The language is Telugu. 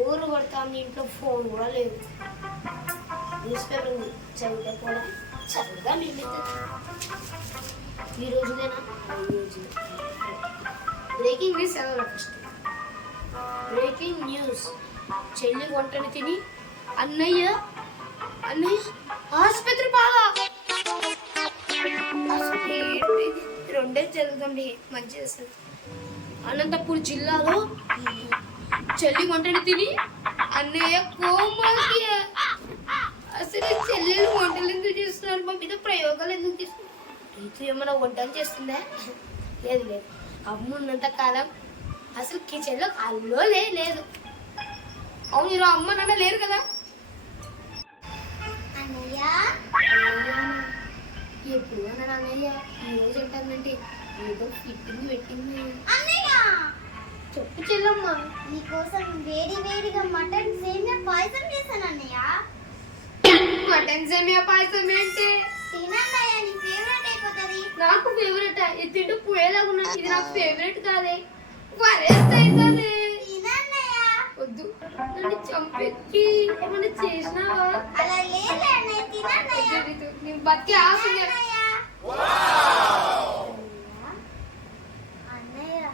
బోరు కొడతాను, ఇంట్లో ఫోన్ కూడా లేదు. న్యూస్ పేపర్ ఉంది, చదివితే కూడా చదువుగా మిగులుతుంది. ఈ రోజుదేనా? ఈ రోజు బ్రేకింగ్ న్యూస్ చదవాలి ఫస్ట్. బ్రేకింగ్ న్యూస్, చెల్లి వంటని తిని అన్నయ్య ఆసుపత్రి బాగా. రెండే జరుగుతుంది మంచిది. అసలు అనంతపూర్ జిల్లాలో చెల్లి వంటని తిని అన్నయ్య కోమాకి. అసలు చెల్లెలు వంటలు ఎందుకు చేస్తున్నారు? మా మీద ప్రయోగాలు ఎందుకు చేస్తున్నారు? రీతు ఏమైనా వంటలు చేస్తుందా? లేదు లేదు. అమ్మ ఉన్నంత కాలం అసలు కిచెన్లో అల్లో లేదు. అవును, ఈరోజు అమ్మ నాన్న లేరు కదా. అన్నయ్య ఎప్పుడు అన్నాడు అన్నయ్య? ఈ రోజు ఏంటంటే ఏదో ఫిట్టింగ్ పెట్టింది. అన్నయ్య చెప్పు చెల్లమ్మ. నీకోసం వేడిగా మటన్ సేమియా పాయసం చేశాను అన్నయ్య. మటన్ సేమియా పాయసం ఏంటి? తినన్నయ్య, నీ ఫేవరెట్ అయిపోతుంది. నాకు ఫేవరెట్. ఇది తింటూ పోయేలాగా ఉన్నది. ఇది నాకు ఫేవరెట్ కాదే, వరేస్ట్ అవుతుంది. తినన్నయ్య. వద్దు, నన్ను చంపెక్కి ఏమన్నా చేసినావా? అలా లేదు అన్నయ్య, తినన్నయ్య. నేను బతికి ఆశ. అన్నయ్య